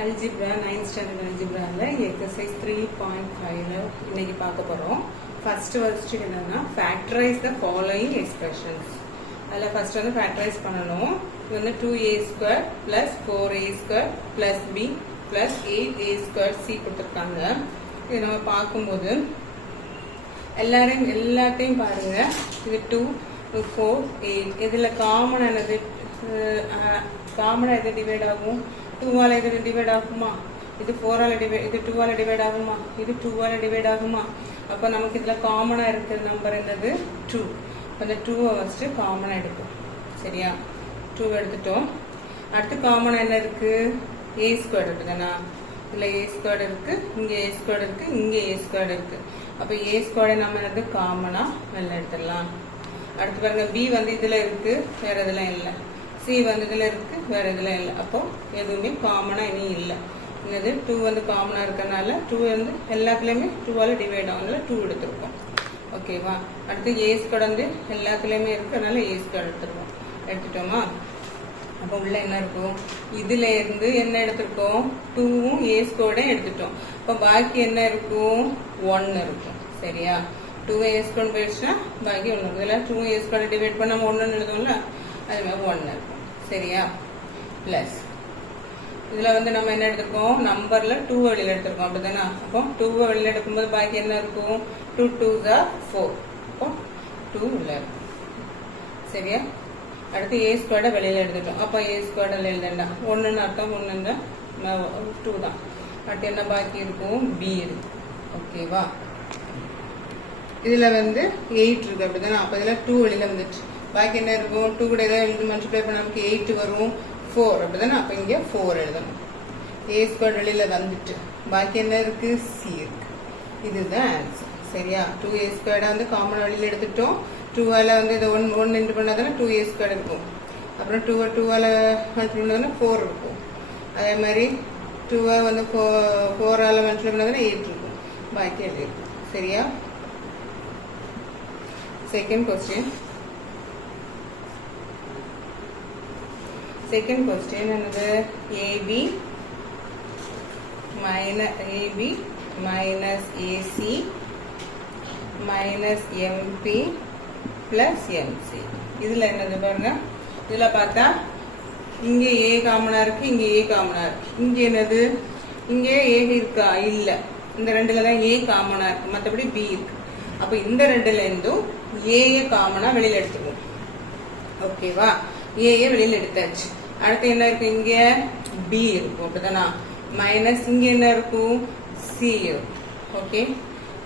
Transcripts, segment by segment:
Algebra 9th standard algebra exercise 3.5 இன்னைக்கு பார்க்க போறோம். First question என்னன்னா factorize the following expressions. அதுல first வந்து factorize பண்ணனும். இது வந்து 2a² plus 4a² plus b plus 8a² c கொடுத்திருக்காங்க. இது நம்ம பாக்கும்போது எல்லாத்தையும் பாருங்க. இது 2 4 8 இதுல காமன் என்னது காமனா எது டிவைட் ஆகும் 2 ஆல இது டிவைட் ஆகுமா இது 4 ஆல டிவைட் இது 2 ஆல டிவைட் ஆகுமா இது 2 ஆல டிவைட் ஆகுமா அப்ப நமக்கு இதுல காமனா இருக்கிற நம்பர் என்னது 2 அந்த 2 ஃபர்ஸ்ட் காமனா எடுப்போம் சரியா 2 எடுத்துட்டோம் அடுத்து காமனா என்ன இருக்கு a² இருக்குதானா இதுல a² இருக்கு இங்க a² இருக்கு இங்க a² இருக்கு அப்ப a² நம்ம என்னது காமனா வெளிய எடுத்துடலாம் அடுத்து பாருங்க b வந்து இதுல இருக்கு வேற எதுலயும் இல்ல c வந்து இதுல இருக்கு வேற எதுலயும் இல்ல அப்போ எதுவுமே காமனா இனி இல்ல இது 2 வந்து காமனா இருக்கனால 2 வந்து எல்லாத்துலயுமே 2 ஆல டிவைட் ஆகும்ல 2 எடுத்துறோம் ஓகேவா அடுத்து a² வந்து எல்லாத்துலயுமே இருக்கனால a² எடுத்துட்டோமா அப்ப உள்ள என்ன இருக்கும் இதுல இருந்து என்ன எடுத்துறோம் 2 உம் a² எடுத்துட்டோம் அப்ப பாக்கி என்ன இருக்கும் 1 இருக்கும் சரியா 2 a² போயிடுச்சுனா பாக்கி 1 இதுல 2 a² டிவைட் பண்ணா 1 எழுதுவோம்ல அது மாதிரி 1 இருக்கும் சரியா பிளஸ் இதுல வந்து நம்ம என்ன எடுத்துக்கோம் நம்பர்ல 2 வெளியில எடுத்துக்கோம் அப்படிதானே அப்போ 2 வெளியில எடுக்கும்போது பாக்கி என்ன இருக்கும் 2 2s are 4 அப்போ 2 உள்ள இருக்கும் சரியா அடுத்து a² வெளியில எடுத்துட்டோம் அப்போ a² எழுதண்டா 1 ன்னு அர்த்தம் 1 ங்க 2 தான் அடுத்து என்ன பாக்கி இருக்கும் b இருக்கு ஓகேவா இதுல வந்து 8 இருக்கு அப்படிதானே அப்ப இதுல 2 வெளியில வந்துச்சு பாக்கி என்ன இருக்கும் 2 கூட ஏதாவது மல்டிப்ளை பண்ணா நமக்கு 8 வரும் 4 அப்படிதானே அப்ப இங்க 4 எழுதணும் a² வெளியில வந்துட்டு பாக்கி என்ன இருக்கு c இருக்கு இதுதான் ஆன்சர் சரியா 2a² வந்து காமன் வெளியில எடுத்துட்டோம் 2 ஆல வந்து இது 1 இன்டு பண்ணாதானே 2a² இருக்கும் அப்புறம் 2 ஆல மல்டிப்ளை பண்ணாதானே 4 இருக்கும் அதே மாதிரி 2 வந்து 4 ஆல மல்டிப்ளை பண்ணாதானே 8 இருக்கும் பாக்கி எழுதிருக்கும் சரியா second question என்னது ab minus ac minus mp plus mc இதுல என்னது பாருங்க இதுல பார்த்தா இங்க a காமனா இருக்கு இங்க a காமனா இருக்கு இங்க என்னது இங்க a இருக்கா இல்ல இந்த ரெண்டுல தான் a காமனா இருக்கு மத்தபடி b இருக்கு அப்ப இந்த ரெண்டுல இருந்தும் a காமனா வெளியில எடுத்துக்குவோம் ஓகேவா a வெளியில எடுத்தாச்சு அடுத்து என்ன இருக்கு இங்க b இருக்கும் அப்படிதானா மைனஸ் இங்க என்ன இருக்கும் c இருக்கும் ஓகே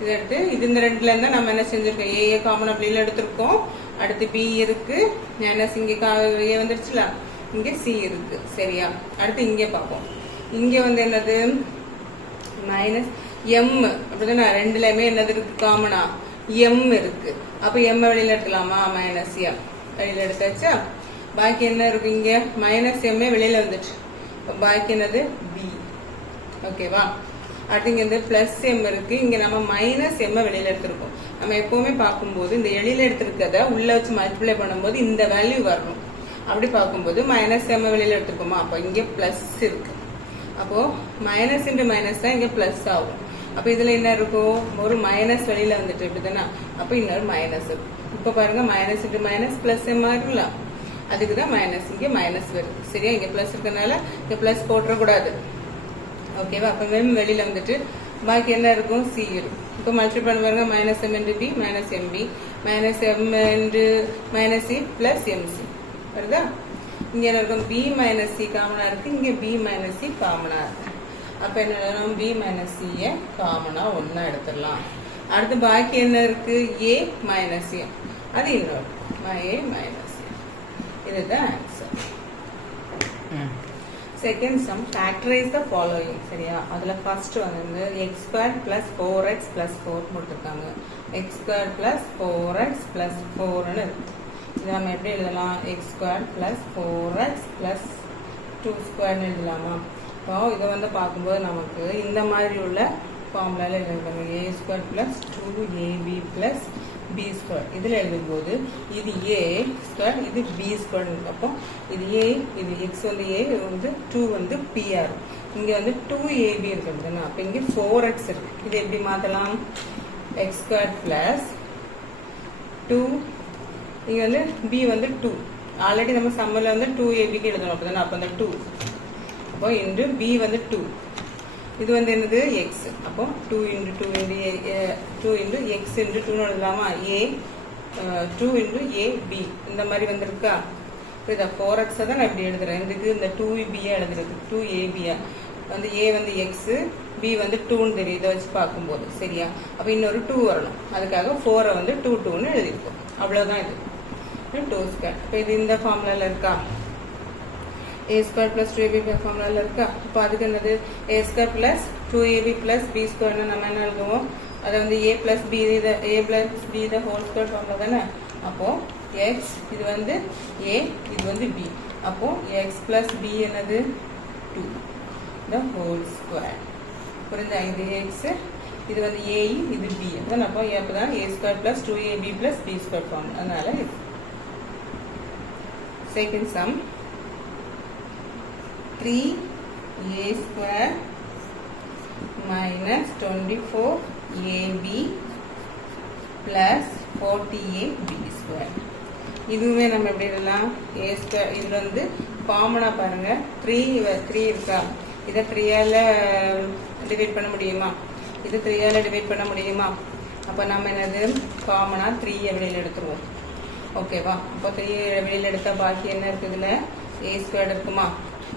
இது எடுத்து இது இந்த ரெண்டுல இருந்தா நம்ம என்ன செஞ்சிருக்கோம் a காமனா வெளியில எடுத்திருக்கோம் அடுத்து b இருக்கு மைனஸ் இங்க a வந்துருச்சுல இங்க c இருக்கு சரியா அடுத்து இங்க பாப்போம் இங்க வந்து என்னது மைனஸ் m அப்படிதானா ரெண்டுலயுமே என்னது இருக்கு காமனா m இருக்கு அப்ப m வெளியில எடுக்கலாமா மைனஸ் m வெளியில எடுத்தாச்சா பாக்கி என்ன இருக்கு இங்க மைனஸ் m வெளியில வந்துச்சு பாக்கி என்னது b ஓகேவா அடுத்து இங்க பிளஸ் m இருக்கு இங்க நம்ம மைனஸ் m வெளியில எடுத்திருக்கோம் நம்ம எப்பவுமே பார்க்கும்போது இந்த வெளியில எடுத்திருக்கத உள்ள வச்சு மல்டிப்ளை பண்ணும்போது இந்த வேல்யூ வரணும் அப்படி பார்க்கும்போது மைனஸ் m வெளியில எடுத்திருக்கோமா அப்ப இங்க பிளஸ் இருக்கு அப்போ மைனஸ் இன்டு மைனஸ் தான் இங்க பிளஸ் ஆகும் அப்ப இதுல என்ன இருக்கும் ஒரு மைனஸ் வெளியில வந்துட்டு இப்படிதானே அப்ப இன்னொரு மைனஸ் இருக்கும் இப்ப பாருங்க minus into minus plus m ஆகும்ல அதுக்குதான் மைனஸ் இங்க மைனஸ் வருது சரியா இங்க பிளஸ் இருக்கனால இங்க பிளஸ் போட்டுற கூடாது ஓகேவா அப்ப வெளியில வந்துட்டு பாக்கி என்ன இருக்கும் c இருக்கும் இப்ப மல்டிப்ளை பண்ண பாருங்க minus m into b minus mb minus m into minus c plus mc வருதா இங்க என்ன இருக்கும் b மைனஸ் c காமனா இருக்கு இங்க b மைனஸ் c காமனா இருக்கு அப்ப என்ன b மைனஸ் c காமனா ஒன்னா எடுத்துடலாம் அடுத்து பாக்கி என்ன இருக்கு a மைனஸ் m அது இன்னொரு a மைனஸ் இதுதான் answer second sum factorise the following சரியா அதுல ஃபர்ஸ்ட் வந்து x² plus 4x plus 4 கொடுத்துருக்காங்க x² plus 4x plus 4 ன்னு இருக்கு இது நம்ம எப்படி எழுதலாம் x² plus 4x plus 2² ன்னு எழுதலாமா இப்போ இதை வந்து பார்க்கும்போது நமக்கு இந்த மாதிரி உள்ள ஃபார்முலால எழுதணும் a² plus 2ab plus b b square. இதில் எழுதும்போது இது ஏ ஸ்கொயர், இது பி ஸ்கொயர். அப்போ இது ஏ, இது எக்ஸ் வந்து ஏ, இது வந்து 2 வந்து பிஆர். இங்கே வந்து 2ab இருக்குதுன்னா அப்போ இங்கே 4x இருக்கு. இது எப்படி மாற்றலாம்? எக்ஸ் ஸ்கொயர் பிளஸ் 2, இங்கே வந்து பி வந்து 2. ஆல்ரெடி நம்ம சம்மில் வந்து 2abக்கு எழுதணும் அப்படிதானே. அப்போ அந்த 2 அப்போ இன்டு பி வந்து 2, இது வந்து என்னது எக்ஸ். அப்போ 2 இன்டு 2 இன்டு எக்ஸ் இன்டு 2 எழுதலாமா? ஏ 2 இன்டு ஏ பி இந்த மாதிரி வந்திருக்கா? இப்போ இதை 4x தான் நான் இப்படி எழுதுறேன். இதுக்கு இந்த 2b-யா எழுதுறது, 2ab-யா வந்து ஏ வந்து எக்ஸ், பி வந்து 2ன்னு தெரியும் இதை வச்சு பார்க்கும்போது. சரியா? அப்போ இன்னொரு 2 வரணும். அதுக்காக 4-ஐ வந்து 2ன்னு எழுதியிருக்கோம். அவ்வளோதான் இது 2 ஸ்கொயர். இப்போ இது இந்த ஃபார்முலாவில் இருக்கா? a square plus 2ab ஃபார்முலாவில் இருக்கா? இப்போ அதுக்கு என்னது? a square plus 2ab plus b square நம்ம என்ன எழுதுவோம்? அதை வந்து a plus b the whole square formula தானே. அப்போ x இது வந்து a, இது வந்து b. அப்போ x plus b என்னது? 2 the whole square. புரியுதா? இது x, இது வந்து a, இது b. அதான் அப்போ அப்போதான் a square plus 2ab plus b square formula. அதனால இது second sum. 3a square minus 24ab plus 40ab square. இதுவே நம்ம எப்படி எழுதலாம்? a square இதுல வந்து காமனா பாருங்க 3 இருக்கா? இதை 3ஆல டிவைட் பண்ண முடியுமா? இது 3ஆல டிவைட் பண்ண முடியுமா? அப்போ நம்ம என்னது காமனா 3 வெளியில் எடுத்துருவோம். ஓகேவா? அப்போ 3 வெளியில் எடுத்தா பாக்கி என்ன இருக்கு? இதுல a square இருக்குமா?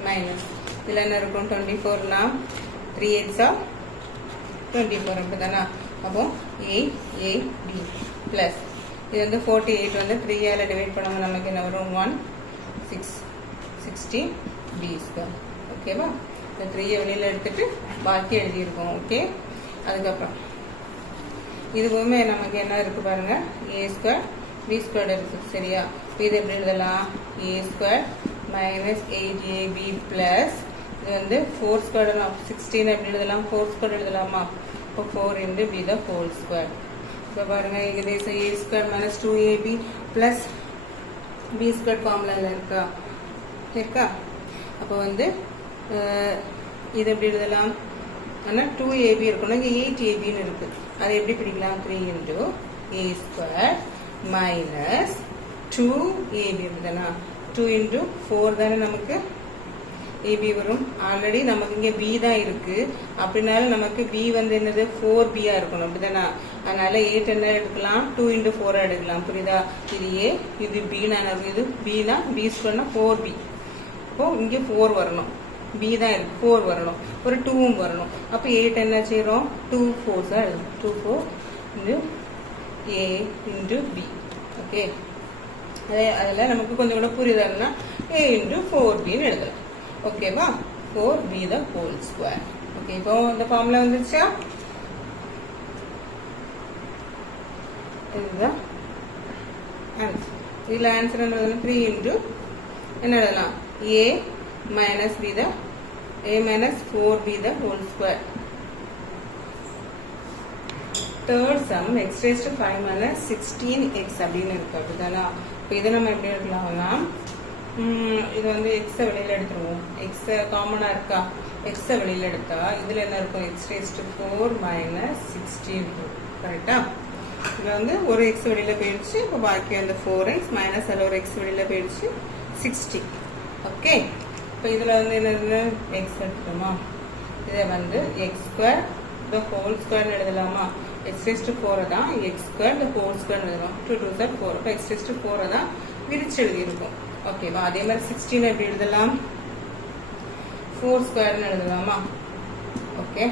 மைனஸ் இதில் என்ன இருக்கும்? 24னா 3 8s 24 அப்படிதானா? அப்போ ab பிளஸ் இது வந்து 48 வந்து 3ஆல டிவைட் பண்ணும்போது நமக்கு என்ன வரும்? 16b square. ஓகேவா? இந்த 3 வெளியில் எடுத்துட்டு பாக்கி எழுதியிருக்கோம். ஓகே, அதுக்கப்புறம் இதுவுமே நமக்கு என்ன இருக்கு பாருங்க? a ஸ்கொயர் b ஸ்கொயர் இருக்கு. சரியா? இது எப்படி எழுதலாம்? a square minus 8ab plus இது வந்து 4 square 16 எப்படி எழுதலாம்? 4 square எழுதலாமா? இப்போ 4 into b the whole square. இப்போ பாருங்க இது a square minus 2ab plus b square ஃபார்முலாவில் இருக்கா? அப்போ வந்து இது எப்படி எழுதலாம்? ஆனால் 2ab இருக்கணும். இங்கே 8abன்னு இருக்கு. அதை எப்படி பிடிக்கலாம்? 3 into a square minus 2ab அப்படிதானா? 2 into 4 தானே நமக்கு ab வரும். ஆல்ரெடி நமக்கு இங்கே b தான் இருக்கு. அப்படினால நமக்கு b வந்து என்னது? 4b-ஆ இருக்கணும் அப்படிதானா? அதனால 8 என்ன எடுக்கலாம்? 2 into 4 எடுக்கலாம். புரியுதா? இது a, இது b. இது b-னா b ஸ்கொயர்னா 4b. இப்போ இங்கே 4 வரணும். b தான் இருக்கு, 4 வரணும். ஒரு 2ம் வரணும். அப்போ 8 என்ன செய்யறோம்? 2 4s எழுதணும். 2 4 into a into b. Okay, அதில் நமக்கு கொஞ்சம் கூட புரியுதுன்னா a into 4bன்னு எழுதலாம். ஓகேவா? 4b the whole square. Okay, இப்போ இந்த ஃபார்முலா வந்துருச்சா? இதுதான் ஆன்சர். இதில் ஆன்சர் என்ன எழுதணும்? 3 into என்ன எழுதலாம்? a minus b the a minus 4b the whole square. Third sum x raised to 5 minus 16x அப்படின்னு இருக்கு அப்படிதானா? இப்போ இதை நம்ம எப்படி எடுக்கலாம்னா இது வந்து எக்ஸை வெளியில் எடுத்துருவோம். எக்ஸை காமனாக இருக்கா? எக்ஸை வெளியில் எடுத்தா இதில் என்ன இருக்கும்? x raised to 4 minus 16 கரெக்டா? இதில் வந்து ஒரு எக்ஸ் வெளியில் போயிடுச்சு. இப்போ பாக்கி அந்த 4x மைனஸ் அதில் ஒரு எக்ஸ் வெளியில் போயிடுச்சு 60. ஓகே, இப்போ இதில் வந்து என்னது? எக்ஸ் எடுத்துட்டோமா? இதை வந்து எக்ஸ் ஸ்கொயர் த ஹோல் ஸ்கொயர்னு எழுதலாமா? x raised to 4 தான் x square the whole square எழுதலாம். 2 2s are 4. அப்போ x raised to 4 தான் விரிச்சு எழுதியிருக்கும். ஓகேவா? அதே மாதிரி 16 எப்படி எழுதலாம்? 4 ஸ்கொயர்னு எழுதலாமா? Okay,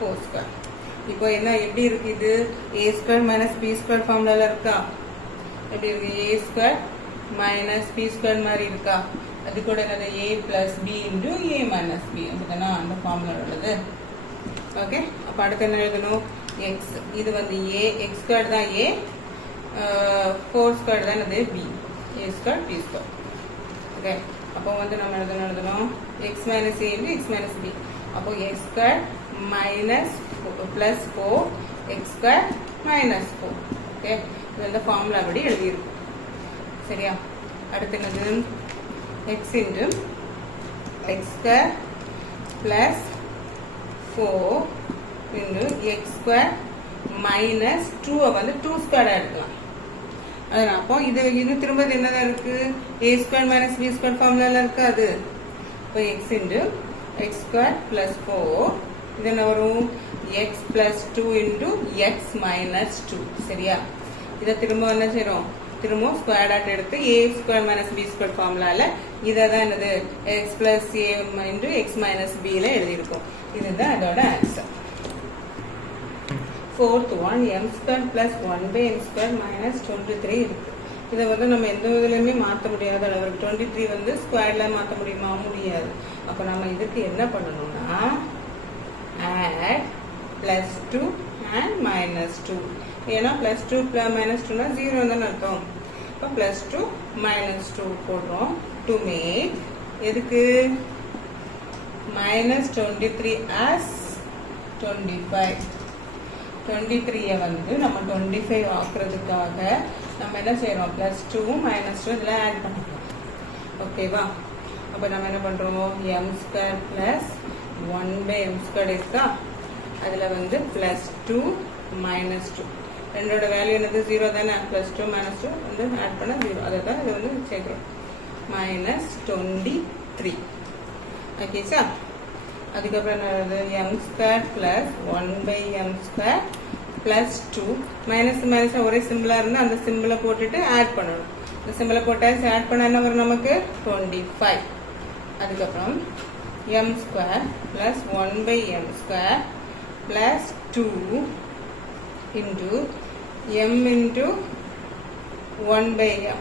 4 square. இப்போ என்ன எப்படி இருக்கு? இது a square minus b square ஃபார்முலாவில் இருக்கா? எப்படி இருக்கு? a square minus b square மாதிரி இருக்கா? அது கூட என்னது? a plus b into a minus b அப்படிதானா அந்த ஃபார்முலா உள்ளது. ஓகே, அப்போ அடுத்து என்ன எழுதணும்? x. இது வந்து a, x ஸ்கொயர் தான் a, 4 ஸ்கொயர் தான் இது b, a square b square. Okay, அப்போ வந்து நம்ம எழுதணும் x minus a into x minus b. அப்போ x square minus plus 4 x square minus 4. Okay, இது வந்து ஃபார்முலா படி எழுதியிருக்கும். சரியா? அடுத்து என்னது? X into X square plus 4 into X square minus 2 வந்து 2 ஸ்கொயர் எடுக்கலாம். அதனால் அப்போ இது திரும்ப என்னதான் இருக்கு? ஏ ஸ்கொயர் மைனஸ் பி ஸ்கொயர் ஃபார்முலால இருக்கு அது. இப்போ X into X square plus 4 இது என்ன வரும்? X plus 2 into X minus 2. சரியா? இதை திரும்ப என்ன செய்யறோம்? திரும்ப ஸ்கொயர் ஆட் எடுத்து ஏ ஸ்கொயர் மைனஸ் பி ஸ்கொயர் ஃபார்முலால இதை தான் என்னது? X plus A into X minus பியில் எழுதியிருக்கோம். இதுதான் அதோட answer. Fourth one M square plus 1/m square minus 23 இருக்கு. இதை வந்து நம்ம எந்த விதத்துலையுமே மாற்ற முடியாத அளவுக்கு 23 வந்து ஸ்கொயர்ல மாற்ற முடியுமா? முடியாது. அப்போ நம்ம இதுக்கு என்ன பண்ணணும்னா ஆட் பிளஸ் 2 அண்ட் மைனஸ் 2. ஏன்னா பிளஸ் 2 மைனஸ் 2னா 0 தானே அர்த்தம். இப்போ பிளஸ் 2 மைனஸ் 2 போடுறோம். டு மேக் எதுக்கு? Minus 23 as 25. 23 வந்து நம்ம 25 ஆக்குறதுக்காக நம்ம என்ன செய்யறோம்? பிளஸ் 2 மைனஸ் 2 இதில் ஆட் பண்ணிக்கலாம். ஓகேவா? அப்போ நம்ம என்ன பண்ணுறோம்? M square plus 1/m square இருக்கா? அதில் வந்து பிளஸ் 2 மைனஸ் 2 ரெண்டோட வேல்யூ என்னது? 0 தானே. பிளஸ் 2 மைனஸ் 2 வந்து ஆட் பண்ண 0. அதை தான் இதை வந்து சேர்க்குறோம். மைனஸ் 23. ஓகேச்சா? அதுக்கப்புறம் என்ன வருது? M square plus 1/m square plus 2 minus minus ஒரே சிம்பிளாக இருந்தால் அந்த சிம்பிளை போட்டுட்டு ஆட் பண்ணணும். இந்த சிம்பிளை போட்டாச்சு ஆட் பண்ண என்ன வரும் நமக்கு? 25. அதுக்கப்புறம் M square plus 1/m square plus 2 into M into 1/m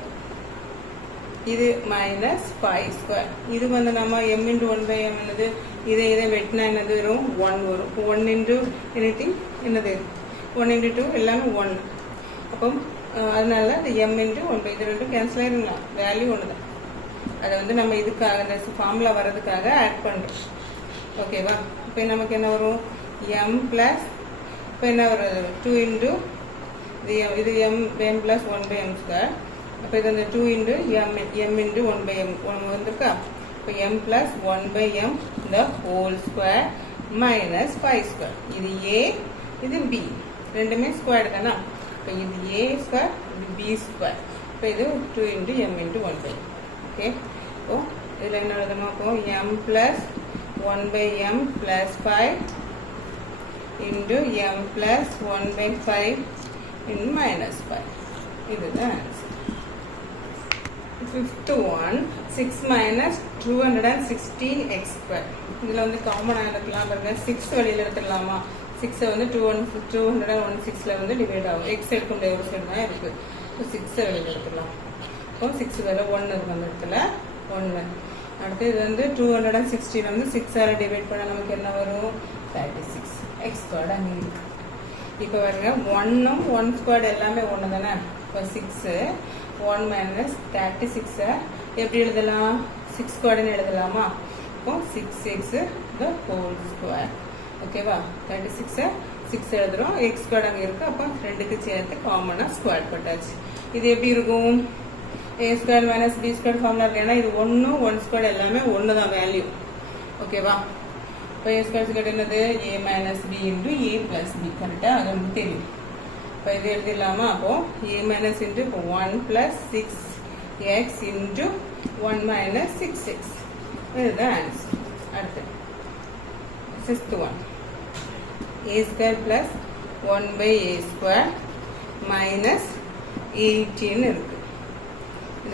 இது மைனஸ் 5 ஸ்கொயர். இது வந்து நம்ம எம் இன்டு 1/m என்னது? இதை வெட்டினா என்னது வரும்? 1 வரும். 1 இன்டு எனிதிங் என்னது? 1 இன்டு 2 எல்லாமே 1. அப்போ அதனால இந்த எம் இன்டு 1/, இது ரெண்டும் கேன்சல் ஆயிருங்களா? வேல்யூ ஒன்று தான். அதை வந்து நம்ம இதுக்காக இந்த ஃபார்முலா வர்றதுக்காக ஆட் பண்ணுறோம். ஓகேவா? இப்போ நமக்கு என்ன வரும்? எம் பிளஸ் இப்போ என்ன வருது? 2 இன்டு இது எம் பிளஸ் 1/m ஸ்கொயர். அப்போ இது வந்து 2 இன்டு எம் இன்டு 1/m வந்திருக்கா? இப்போ எம் பிளஸ் 1/m இந்த ஹோல் ஸ்கொயர் மைனஸ் 5 ஸ்கொயர். இது ஏ இது பி ரெண்டுமே ஸ்கொயர் தானே. இப்போ இது ஏ ஸ்கொயர் இது பி ஸ்கொயர். இப்போ இது 2 into M into 1/m. Okay. இப்போ இதில் என்ன எழுதணும்? அப்போ M plus 1/m plus 5 into M plus 1/5 into minus 5. இதுதான் answer. Fifth one 6 minus 216x square. இதில் வந்து காமனாக எடுத்துக்கலாம் பாருங்க. 6 வெளியில் எடுத்துடலாமா? 6 வந்து 216 வந்து டிவைட் ஆகும். எக்ஸ் எடுக்க முடியாது, ஒரு சைடு தான் இருக்குது. ஸோ 6 வெளியில் எடுத்துடலாம். இப்போ 6 வேலை 1 இருக்கும் அந்த இடத்துல 1. அடுத்து இது வந்து 216 வந்து 6ஆல் டிவைட் பண்ண நமக்கு என்ன வரும்? 36 எக்ஸ் ஸ்கொயர்டு அங்கே இருக்கு. இப்போ பாருங்க 1ம் 1 ஸ்கொயர்டு எல்லாமே 1 தானே. இப்போ 6 1 மைனஸ் 36 எப்படி எழுதலாம்? 6 ஸ்கொயர்டுன்னு எழுதலாமா? இப்போ 6x the whole ஸ்கொயர். ஓகேவா? 36 6 எழுதுறோம். எக்ஸ் ஸ்கொயர்டு அங்கே இருக்கு. அப்போ ரெண்டுக்கு சேர்த்து காமனாக ஸ்கொயர் போட்டாச்சு. இது எப்படி இருக்கும்? A square minus b square formula இருக்கு. ஏன்னா இது 1 ஸ்கொயர் எல்லாமே 1 தான் வேல்யூ. ஓகேவா? இப்போ ஏ ஸ்கொயர் ஸ்கொயர் என்னது? A minus b into a plus b. கரெக்டாக அது நமக்கு தெரியும். இப்போ இது எழுதிடலாமா? அப்போ a minus into 1 plus 6x into 1 minus 6x. இதுதான் ஆன்சர். அடுத்து 6th one a square plus 1/a square minus 18 இருக்கு.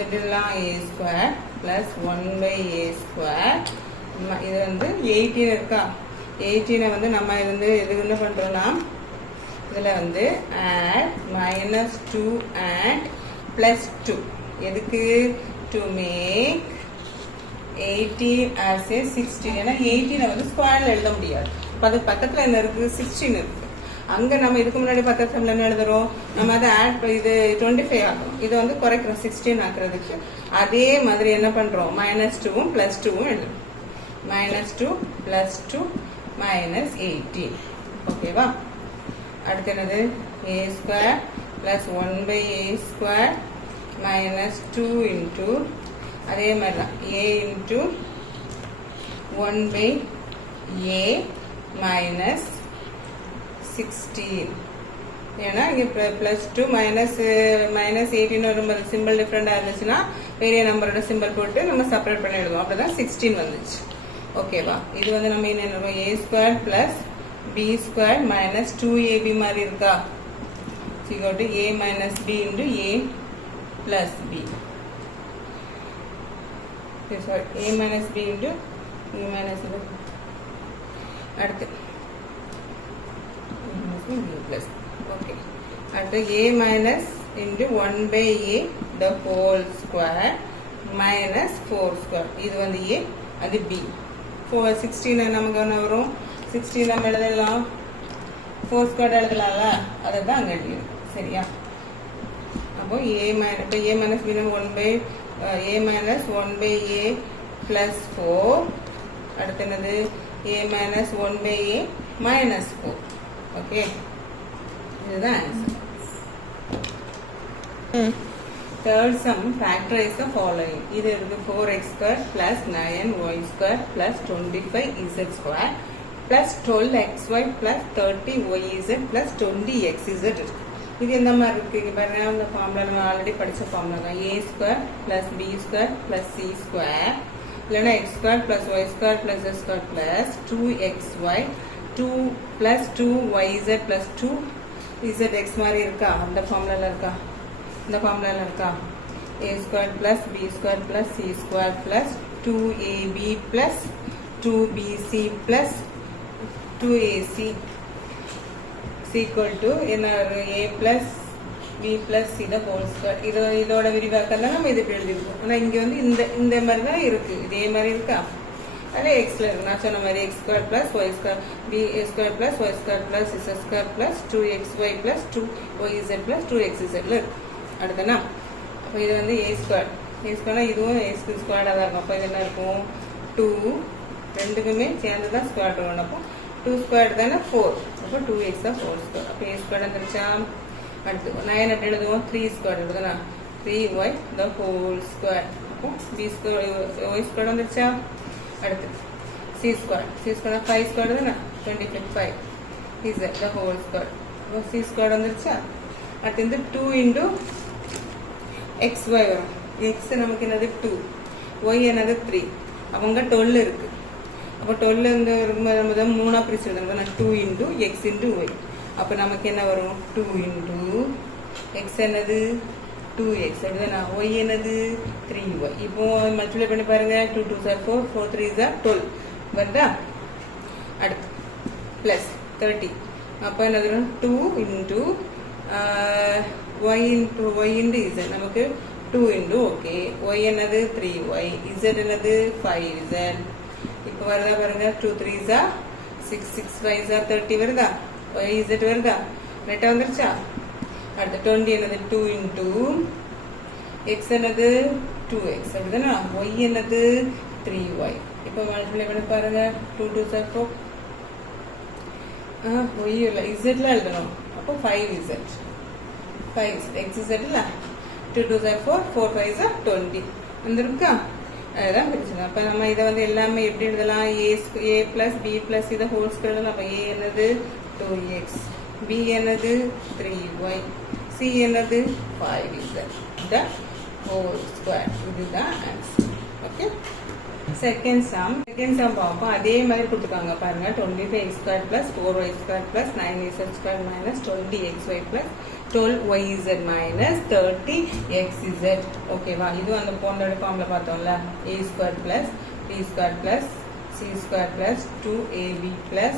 இதெல்லாம் ஏ ஸ்கொயர் பிளஸ் 1/a ஸ்கொயர். இது வந்து 18 இருக்கா? 18 வந்து நம்ம இது என்ன பண்ணுறோம்னா இதில் வந்து add -2 and +2 எதுக்கு? to make 18 as a 16. ஏன்னா 18 வந்து ஸ்கொயரில் எழுத முடியாது. அது பக்கத்தில் என்ன இருக்குது? 16 இருக்குது. அங்கே நம்ம இதுக்கு முன்னாடி பக்கத்தில் என்ன எழுதுறோம்? நம்ம அதை ஆட் இது 25 ஆகும். இது வந்து குறைக்கிறோம் 16 ஆக்குறதுக்கு. அதே மாதிரி என்ன பண்ணுறோம்? -2ம் +2ம் எழுதுறோம். -2 +2 -18. ஓகேவா? அடுத்து என்னது? a square plus 1 by a square minus 2 into அதே மாதிரி தான் a into 1 by a minus 16 ஏன்னா இங்கே ப்ளஸ் 2 மைனஸ் 18 ஒரு சிம்பிள் டிஃப்ரெண்டாக இருந்துச்சுன்னா பெரிய நம்பரோட சிம்பிள் போட்டு நம்ம செப்பரேட் பண்ணி எழுதுவோம். அப்படி தான் 16 வந்துச்சு. ஓகேவா? இது வந்து நம்ம என்ன எழுதுவோம்? a square plus b square minus 2ab மாதிரி இருக்கா? equal to a minus b into a plus b. Sorry, a minus b into a minus b. அடுத்து b plus. Okay. அடுத்து a minus into 1 by a the whole square minus 4 square. இது வந்து a, அது b. 16 நமக்கு என்ன வரும்? 16 நம்ம எழுதலாம். 4 square எழுதலாம்ல? அதை தான் அங்கே எழுதிடும். சரியா? அப்போ a minus b நம்ம 1 by a minus 1 by a plus 4. அடுத்து என்னது? a minus 1 by a minus 4. Okay, இதுதான் answer. Third sum, factorize the following. இது இருக்கு 4x square plus 9y square plus 25z square plus 12xy plus 30yz plus 20xz இருக்கு. இது எந்த மாதிரி இருக்கு? இங்க பாருங்க, இந்த ஃபார்முலா நம்ம ஆல்ரெடி படிச்ச ஃபார்முலா தான். a square plus b square plus c square இல்லைன்னா x square plus y square plus z square plus 2xy 2 plus 2yz plus 2zx மாதிரி இருக்கா? அந்த ஃபார்முலால இருக்கா? இந்த ஃபார்முலால இருக்கா? a square plus b square plus c square plus 2ab plus 2bc plus 2ac is equal to என்ன? a plus b plus c the whole square. இதோட விரிவாக்கம் தான் நம்ம இது எழுதிருக்கோம். ஆனால் இங்கே வந்து இந்த மாதிரி தான் இருக்கு. இதே மாதிரி இருக்கா? அதே எக்ஸ்ல இருக்கு. நான் சொன்ன மாதிரி x square plus y square b square plus y square plus z square plus 2xy plus 2yz plus 2xzல இருக்கு. அடுத்தனா அப்போ இது வந்து a ஸ்கொயர்னா இதுவும் a ஸ்கொயர்டாக தான் இருக்கும். அப்போ இது என்ன இருக்கும்? 2 ரெண்டுக்குமே சேர்ந்து தான் ஸ்கொயர் ரூட். அப்போ 2 ஸ்கொயர் தானே 4. அப்போ 2x தான் 4 ஸ்கொயர். அப்போ a ஸ்கொயர் வந்துருச்சா? அடுத்து 9 எப்படி எழுதுவோம்? 3 ஸ்கொயர் எழுதுனா 3y the whole square. அப்போ b ஸ்கொயர் y ஸ்கொயர் வந்துருச்சா? அடுத்து c ஸ்கொயர் 5 ஸ்கொயர் தானே 25 is the whole square. அப்போ c ஸ்கொயர் வந்துருச்சா? அடுத்து இந்த 2 into xy வரும். x நமக்கு என்னது 2, y என்னது 3. அவங்க 12 இருக்கு. அப்போ 12 இந்த இருக்கும்போது நம்ம 3ஆ பிரிச்சு எழுதணும். 2 into x into y. அப்போ நமக்கு என்ன வரும்? 2 into x என்னது 2x அப்படிதானா? y என்னது 3y. இப்போ மல்டிப்ளை பண்ணி பாருங்க. 2 2s are 4, 4 3s are 12 வருதா? அடுத்து பிளஸ் 30. அப்போ என்னது 2 into y into z. நமக்கு 2 into ஓகே. y என்னது 3y, z என்னது 5z. இப்போ வருதா பாருங்க. 2 3s are 6, 6 5s are 30 வருதா? y z வருதா? நெட்டா வந்துருச்சா? அடுத்து 20 என்னது 2 into x என்னது 2x அப்படிதானா? y என்னது 3y. இப்போ மல்டிப்ளை பண்ணி பாருங்க. 2 2s are 4. y இல்ல zல எழுதணும். அப்போ 5z 5xz இல்ல. 2 2s are 4, 4 5s are 20 வந்திருக்கா? அதுதான் பிரச்சனை. அப்போ நம்ம இதை வந்து எல்லாமே எப்படி எழுதலாம்? a plus b plus இதை ஹோல் ஸ்கொயர் எழுதலாம். அப்போ a என்னது 2x, b என்னது 3y, c என்னது 5z the whole square. இதுதான் ஆன்சர். ஓகே, செகண்ட் சம் பார்ப்போம். அதே மாதிரி கொடுத்துருக்காங்க பாருங்க. 25x square plus 4y square plus 9z square minus 20xy plus 12yz minus 30xz. ஓகேவா? இது அந்த போன ஃபார்ம்ல பார்த்தோம்ல. a square plus b square plus c square plus 2ab plus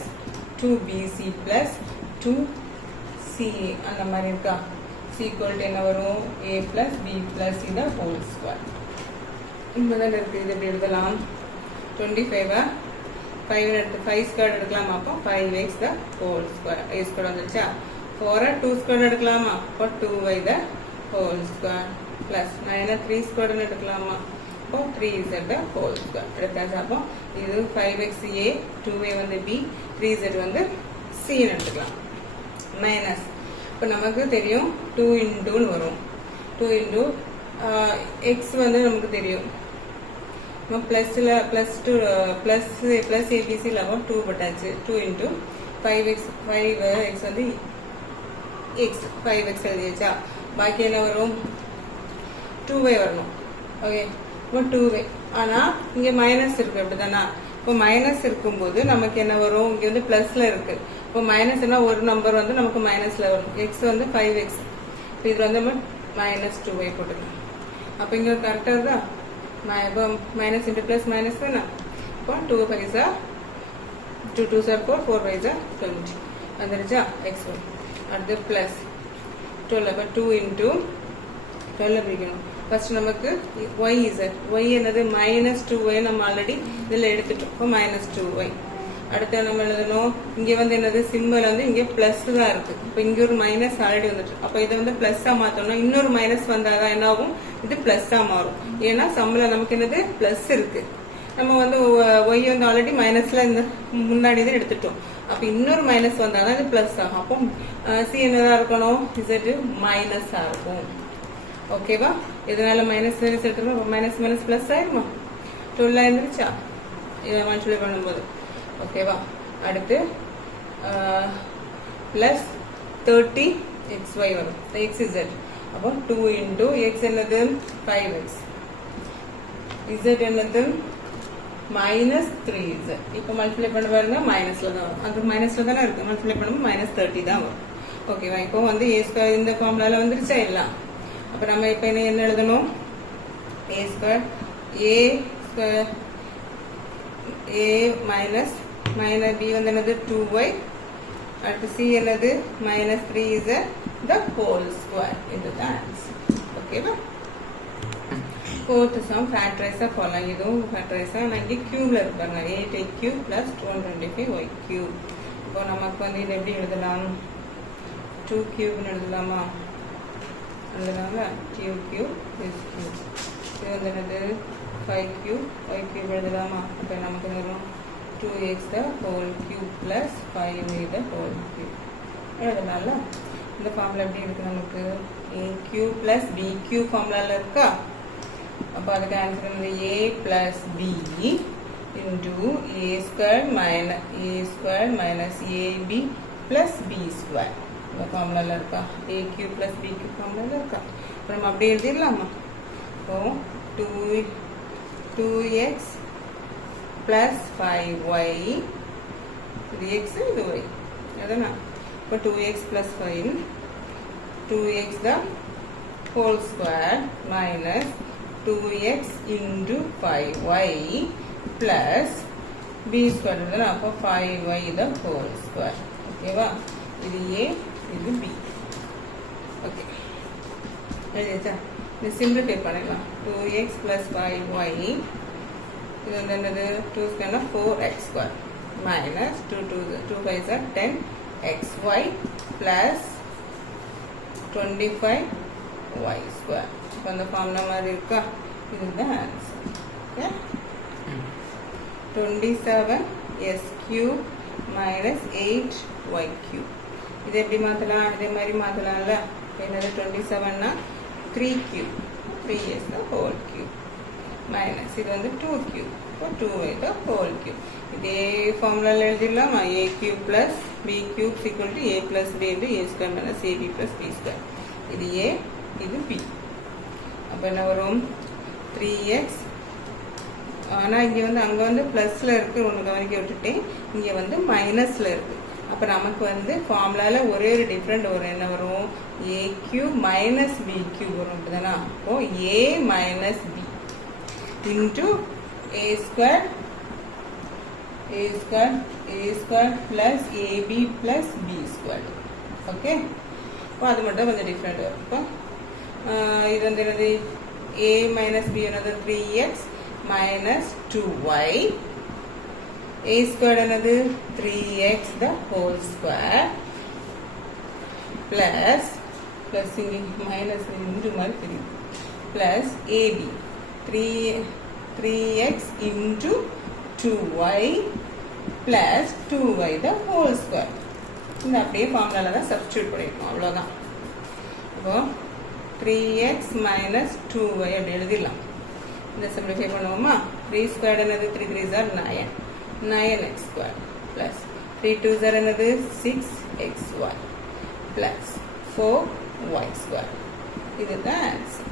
2bc plus 2ca அந்த மாதிரி இருக்கா? c equal to என்ன வரும்? a plus b plus c the whole square. இங்கதான் இருக்கு. இது எப்படி எழுதலாம்? 25 5 எடுத்து 5 ஸ்கொயர் எடுக்கலாமா? அப்போ 5x the whole square. a square வந்துருச்சா? 4 2 ஸ்கொயர் எடுக்கலாமா? அப்போ 2y the whole square plus 9 3 square எடுக்கலாமா? அப்போ 3z the whole square எடுத்தாச்சு. அப்போ இது 5x a, 2y வந்து b, 3z வந்து c எடுத்துக்கலாம். மைனஸ் இப்போ நமக்கு தெரியும் 2 இன்டூன்னு வரும். 2 இன்டூ எக்ஸ் வந்து நமக்கு தெரியும். நம்ம ப்ளஸில் plus ABC level 2 பட்டாச்சு. 2 into 5x வந்து எக்ஸ் 5x எழுதியாச்சா. பாக்கி என்ன வரும்? 2y வரணும். ஓகே, இப்போ 2y. ஆனால் இங்கே மைனஸ் இருக்குது அப்படி தானே. இப்போ மைனஸ் இருக்கும்போது நமக்கு என்ன வரும்? இங்கே வந்து ப்ளஸில் இருக்குது. இப்போ மைனஸ்னா ஒரு நம்பர் வந்து நமக்கு மைனஸில் வரும். எக்ஸ் வந்து 5x. இப்போ இதில் வந்து நம்ம -2y போட்டுக்கலாம். அப்போ இங்கே கரெக்டாக இருக்கா? இப்போ மைனஸ் இன்ட்டு ப்ளஸ் மைனஸ் தானே. இப்போ 2 5s are 2 2s are 4 4 5s are 20 வந்துருச்சா x1. அடுத்து ப்ளஸ் 12. அப்போ 2 இன்ட்டு 12 பிரிக்கணும். ஃபர்ஸ்ட் நமக்கு y என்னது -2y நம்ம ஆல்ரெடி இதில் எடுத்துட்டோம். இப்போ -2y. அடுத்து நம்ம எழுதணும். இங்கே வந்து என்னது சிம்பிள் வந்து இங்கே ப்ளஸ் தான் இருக்கு. இப்போ இங்கே ஒரு மைனஸ் ஆல்ரெடி வந்துட்டு. அப்போ இதை வந்து ப்ளஸ்ஸாக மாற்றணும். இன்னொரு மைனஸ் வந்தாதான் என்ன ஆகும்? இது ப்ளஸ்ஸாக மாறும். ஏன்னா சம்பளம் நமக்கு என்னது ப்ளஸ் இருக்கு. நம்ம வந்து ஒய் வந்து ஆல்ரெடி மைனஸ்ல இந்த முன்னாடி தான் எடுத்துட்டோம். அப்போ இன்னொரு மைனஸ் வந்தாதான் இது ப்ளஸ் ஆகும். அப்போ சி என்னதான் இருக்கணும்? இசட் மைனஸாக இருக்கும். ஓகேவா? இதனால மைனஸ் எடுத்துக்கணும். மைனஸ் மைனஸ் ப்ளஸ் ஆயிருமா? 12 ஆயிருந்துச்சா இதை மல்டிப்ளை பண்ணும்போது. ஓகேவா? அடுத்து ப்ளஸ் 30xy வரும். xz. அப்போ 2 இன்டூ எக்ஸ் என்னது 5x. z என்னது -3z. இப்போ மல்டிப்ளை பண்ண பாருங்க மைனஸ்ல தான் வரும். அது மைனஸ்ல தானே இருக்கு. மல்டிப்ளை பண்ணும்போது -30 தான் வரும். ஓகேவா? இப்போ வந்து a ஸ்கொயர் இந்த ஃபார்முலால வந்துருச்சா எல்லாம். அப்போ நம்ம இப்போ என்ன எழுதணும்? a square a minus b வந்து என்னது 2y. அடுத்து c என்னது -3z the whole square into the answer. ஓகேவா? Fourth sum factorize போடலாம். இதுவும் factorize. நான் இங்கே கியூப்ல இருப்பாங்க. 8x³ + 225y³. இப்போ நமக்கு வந்து இது எப்படி எழுதலாம்? 2³ எழுதலாமா? எழுதலாமா? q³ is q. இது வந்து என்னது 5³ y³ எழுதலாமா? அப்போ நமக்கு வரும் 2x the whole cube plus 5y the whole cube. எழுதலாம்ல. இந்த ஃபார்முலா எப்படி இருக்கு? நமக்கு a³ plus b³ ஃபார்முலால இருக்கா. அப்போ அதுக்கு ஆன்சர் வந்து a plus b into a square minus ab plus b square. இந்த ஃபார்முலால இருக்கா? a³ plus b³ ஃபார்முலால இருக்கா. இப்போ நம்ம அப்படியே எழுதிடலாமா? இப்போ 2x plus 5y. இது x இது y. அதானா? இப்போ 2x plus 5 2x the whole square minus 2x into 5y plus b square. அப்போ 5y the whole square. ஓகேவா? இது a இது b. ஓகே, எழுதியாச்சா? இது சிம்பிளிஃபை பண்ணிடலாம். 2x plus 5y. இது வந்து என்னது 2 ஸ்கொயர்னா 4x² minus 2 5s are 10xy plus 25y². இப்போ அந்த ஃபார்முலா மாதிரி இருக்கா? இதுதான் answer. Okay, 27s³ minus 8y³. இது எப்படி மாற்றலாம்? இதே மாதிரி மாற்றலாம்ல. என்னது 27னா 3³ 3s the whole cube minus இது வந்து 2³ இப்போ 2y the whole cube. இதே ஃபார்முலால எழுதிடலாமா? a³ plus b³ equal to a plus b into a² minus ab plus b². இது a இது b. அப்போ என்ன வரும்? 3x. ஆனால் இங்கே வந்து அங்கே வந்து ப்ளஸில் இருக்குது, ஒன்று கவனிக்க விட்டுட்டேன். இங்கே வந்து மைனஸில் இருக்குது. அப்போ நமக்கு வந்து ஃபார்முலாவில் ஒரே ஒரு டிஃப்ரெண்ட் வரும். என்ன வரும்? a³ minus b³ வரும். அப்படிதானா? அப்போது a minus b into a² plus ab plus b². Okay, இப்போ அது மட்டும் கொஞ்சம் டிஃப்ரெண்ட் வரும். இப்போ இது வந்து என்னது? a minus b என்னது 3x minus 2y. a² என்னது 3x the whole square plus இங்கே மைனஸ் இன்டு மாதிரி தெரியும் plus ab 3x into 2y plus 2y the whole square. இந்த அப்படியே ஃபார்முலாவில் தான் சப்ஸ்டியூட் பண்ணியிருக்கோம், அவ்வளோதான். இப்போ 3x minus 2y அப்படி எழுதிடலாம். இந்த சிம்பிளிஃபை பண்ணுவோமா? 3 ஸ்கொயர்டு என்னது? 3 3s are 9, 9x squared plus 3 2s are என்னது? 6xy plus 4y squared. இதுதான் ஆன்சர்.